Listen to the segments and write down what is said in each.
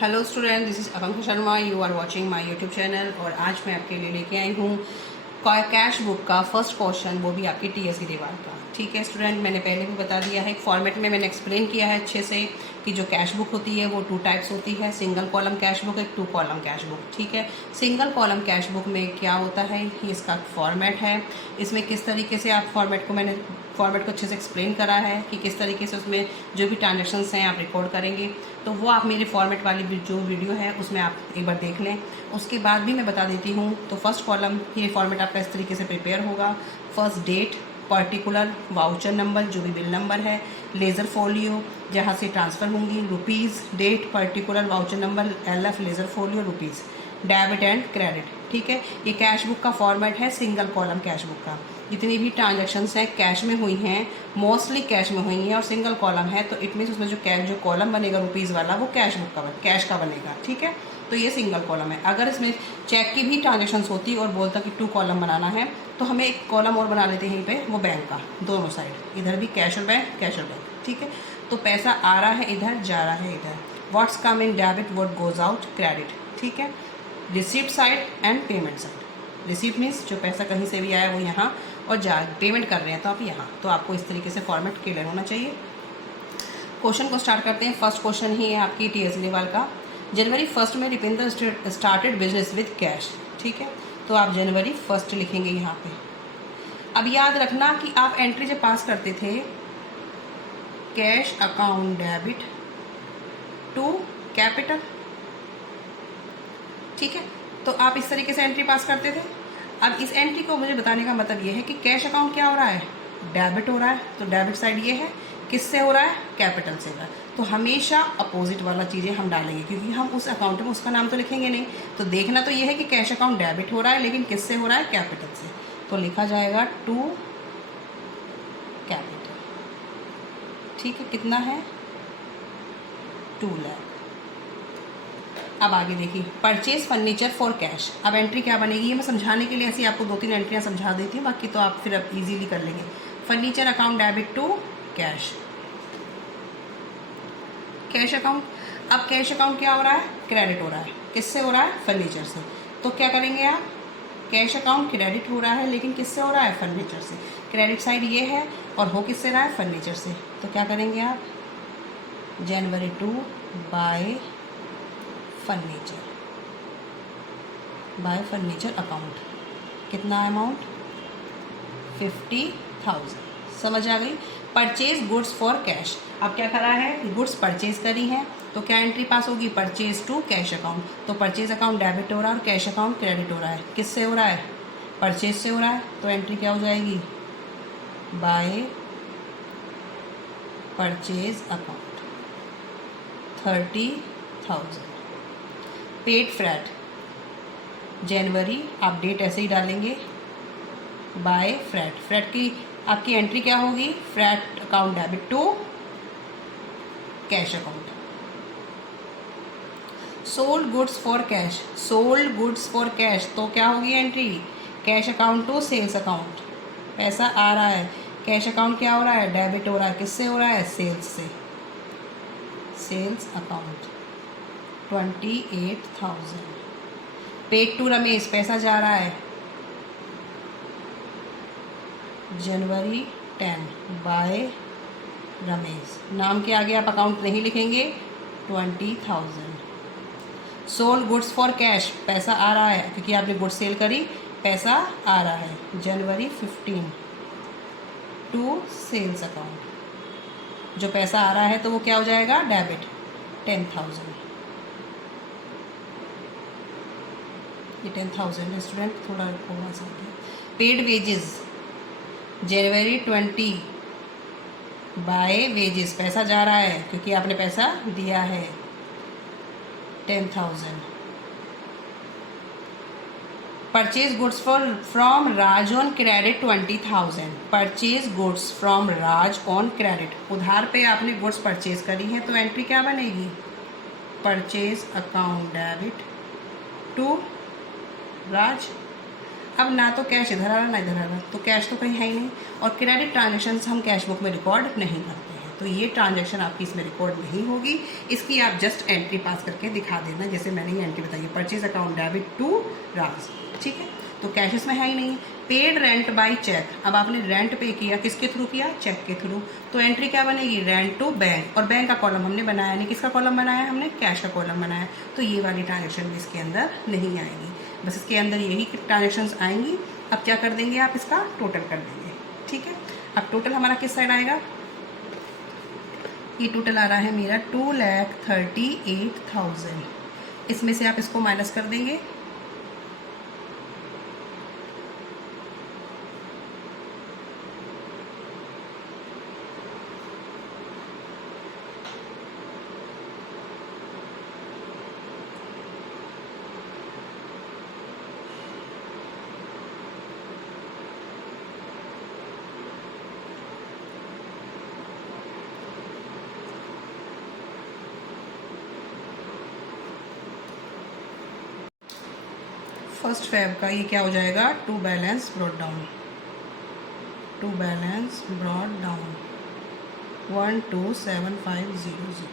Hello student, this is Akanksha Sharma. You are watching my YouTube channel. और आज मैं आपके लिए लेके आई हूँ कैश बुक का फर्स्ट क्वेश्चन, वो भी आपकी टीएस की दीवार का। ठीक है स्टूडेंट, मैंने पहले भी बता दिया है, फॉर्मेट में मैंने एक्सप्लेन किया है अच्छे से कि जो कैश बुक होती है वो 2 टाइप्स होती है, सिंगल कॉलम कैश बुक, एक 2 कॉलम कैश बुक। ठीक है, सिंगल कॉलम कैश बुक में क्या होता है, ये इसका फॉर्मेट है। इसमें किस तरीके से आप मैंने फॉर्मेट को अच्छे से एक्सप्लेन करा है कि किस तरीके से उसमें जो भी ट्रांजेक्शन्स हैं आप रिकॉर्ड करेंगे, तो वो आप मेरे फॉर्मेट वाली जो वीडियो है उसमें आप एक बार देख लें। उसके बाद भी मैं बता देती हूँ। तो फर्स्ट कॉलम, ये फॉर्मेट आपका इस तरीके से प्रिपेयर होगा। First date, particular, voucher number जो भी बिल नंबर है, लेज़र फोलियो जहाँ से ट्रांसफ़र होंगी, rupees, date, particular, voucher number, LF, ledger folio, rupees, debit and credit. ठीक है, ये कैश बुक का फॉर्मेट है, सिंगल कॉलम कैश बुक का। जितनी भी ट्रांजैक्शंस हैं कैश में हुई हैं, मोस्टली कैश में हुई हैं और सिंगल कॉलम है, तो इट मीन्स उसमें जो कॉलम बनेगा रुपीज़ वाला वो कैश का बनेगा। ठीक है, तो ये सिंगल कॉलम है। अगर इसमें चेक की भी ट्रांजेक्शन्स होती और बोलता कि 2 कॉलम बनाना है, तो हमें एक कॉलम और बना लेते हैं यहीं पे, वो बैंक का, दोनों साइड, इधर भी कैश और बैंक, कैश और बैंक। ठीक है, तो पैसा आ रहा है इधर, जा रहा है इधर। What's come in debit, what goes out credit. ठीक है, receipt side and payment side. Receipt means जो पैसा कहीं से भी आया वो यहाँ, और पेमेंट कर रहे हैं तो आप यहाँ। तो आपको इस तरीके से फॉर्मेट क्लियर होना चाहिए। क्वेश्चन को स्टार्ट करते हैं। फर्स्ट क्वेश्चन ही है आपकी टीएस लेवल का। जनवरी 1 में Deependra started business with cash. ठीक है, तो आप जनवरी 1 लिखेंगे यहाँ पे। अब याद रखना कि आप एंट्री जब पास करते थे, cash account debit to capital. ठीक है, तो आप इस तरीके से एंट्री पास करते थे। अब इस एंट्री को मुझे बताने का मतलब ये है कि कैश अकाउंट क्या हो रहा है, डेबिट हो रहा है, तो डेबिट साइड ये है, किससे हो रहा है, कैपिटल से हो रहा है। तो हमेशा अपोजिट वाला चीज़ें हम डालेंगे, क्योंकि हम उस अकाउंट में उसका नाम तो लिखेंगे नहीं। तो देखना तो ये है कि कैश अकाउंट डेबिट हो रहा है, लेकिन किससे हो रहा है, कैपिटल से। तो लिखा जाएगा टू कैपिटल। ठीक है, कितना है, 2 लाख। अब आगे देखिए, परचेज फर्नीचर फॉर कैश। अब एंट्री क्या बनेगी, ये मैं समझाने के लिए ऐसी आपको 2-3 एंट्रियाँ समझा देती हूँ, बाकी तो आप फिर अब इजीली कर लेंगे। Furniture account debit to cash, cash account. अब कैश अकाउंट क्या हो रहा है, क्रेडिट हो रहा है, किससे हो रहा है, फर्नीचर से। तो क्या करेंगे आप, कैश अकाउंट क्रेडिट हो रहा है, लेकिन किससे हो रहा है, फर्नीचर से। क्रेडिट साइड ये है और हो किससे रहा है, फर्नीचर से। तो क्या करेंगे आप, जनवरी 2 बाय फर्नीचर अकाउंट। कितना अमाउंट, 50,000। समझ आ गई। Purchase goods for cash. अब क्या करा है, गुड्स परचेज करी हैं, तो क्या एंट्री पास होगी, परचेज टू कैश अकाउंट। तो परचेज अकाउंट डेबिट हो रहा है और कैश अकाउंट क्रेडिट हो रहा है, किससे हो रहा है, परचेज से हो रहा है। तो एंट्री क्या हो जाएगी, by purchase account 30,000। Paid freight, जनवरी, आप डेट ऐसे ही डालेंगे, बाय फ्रैट। फ्रैट की आपकी एंट्री क्या होगी, freight account debit to cash account. Sold goods for cash, sold goods for cash, तो क्या होगी entry, cash account to sales account. पैसा आ रहा है, कैश अकाउंट क्या हो रहा है, डेबिट हो रहा है, किससे हो रहा है, सेल्स से। Sales account 28,000। Paid to Ramesh, पैसा जा रहा है, जनवरी 10 बाय रमेश। नाम के आगे आप अकाउंट नहीं लिखेंगे, 20,000। सोल्ड गुड्स फॉर कैश, पैसा आ रहा है क्योंकि आपने गुड्स सेल करी, पैसा आ रहा है, जनवरी 15 टू सेल्स अकाउंट। जो पैसा आ रहा है तो वो क्या हो जाएगा, डेबिट, 10,000। ये 10,000 स्टूडेंट, थोड़ा होना चाहिए। पेड वेजेस, जनवरी 20 बाय वेजेस, पैसा जा रहा है क्योंकि आपने पैसा दिया है, 10,000। Purchase goods from Raj on credit 20,000। Purchase goods from Raj on credit, उधार पे आपने गुड्स परचेज करी है, तो एंट्री क्या बनेगी, परचेज अकाउंट डेबिट टू राज। अब ना तो कैश इधर आ रहा ना इधर आ रहा, तो कैश तो कहीं है ही नहीं, और क्रेडिट ट्रांजेक्शन्स हम कैश बुक में रिकॉर्ड नहीं करते हैं, तो ये ट्रांजैक्शन आपकी इसमें रिकॉर्ड नहीं होगी। इसकी आप जस्ट एंट्री पास करके दिखा देना, जैसे मैंने ये एंट्री बताई है, परचेज अकाउंट डेबिट टू राज, ठीक है। तो कैश इसमें है ही नहीं। पेड रेंट बाय चेक, अब आपने रेंट पे किया, किसके थ्रू किया? चेक के थ्रू। तो एंट्री क्या बनेगी? रेंट टू बैंक, और बैंक का कॉलम हमने बनाया नहीं, किसका कॉलम बनाया हमने? कैश का कॉलम बनाया। तो ये वाली ट्रांजेक्शन भी इसके अंदर नहीं आएगी, बस इसके अंदर यही ट्रांजेक्शन्स आएंगी। अब क्या कर देंगे आप? इसका टोटल कर देंगे, ठीक है। अब टोटल हमारा किस साइड आएगा? ये टोटल आ रहा है मेरा 2,38,000। इसमें से आप इसको माइनस कर देंगे, फर्स्ट फेब का ये क्या हो जाएगा? To balance brought down, to balance brought down 127,500,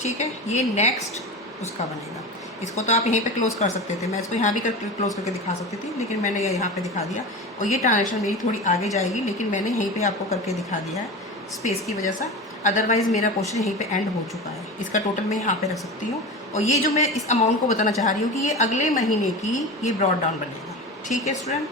ठीक है। ये नेक्स्ट उसका बनेगा। इसको तो आप यहीं पे क्लोज कर सकते थे, मैं इसको यहाँ भी क्लोज करके दिखा सकती थी, लेकिन मैंने ये यहाँ पे दिखा दिया। और ये ट्रांजेक्शन मेरी थोड़ी आगे जाएगी, लेकिन मैंने यहीं पे आपको करके दिखा दिया है स्पेस की वजह से। अदरवाइज़ मेरा क्वेश्चन यहीं पे एंड हो चुका है। इसका टोटल मैं यहाँ पे रख सकती हूँ। और ये जो मैं इस अमाउंट को बताना चाह रही हूँ कि ये अगले महीने की ये ब्रॉड डाउन बनेगा, ठीक है स्टूडेंट।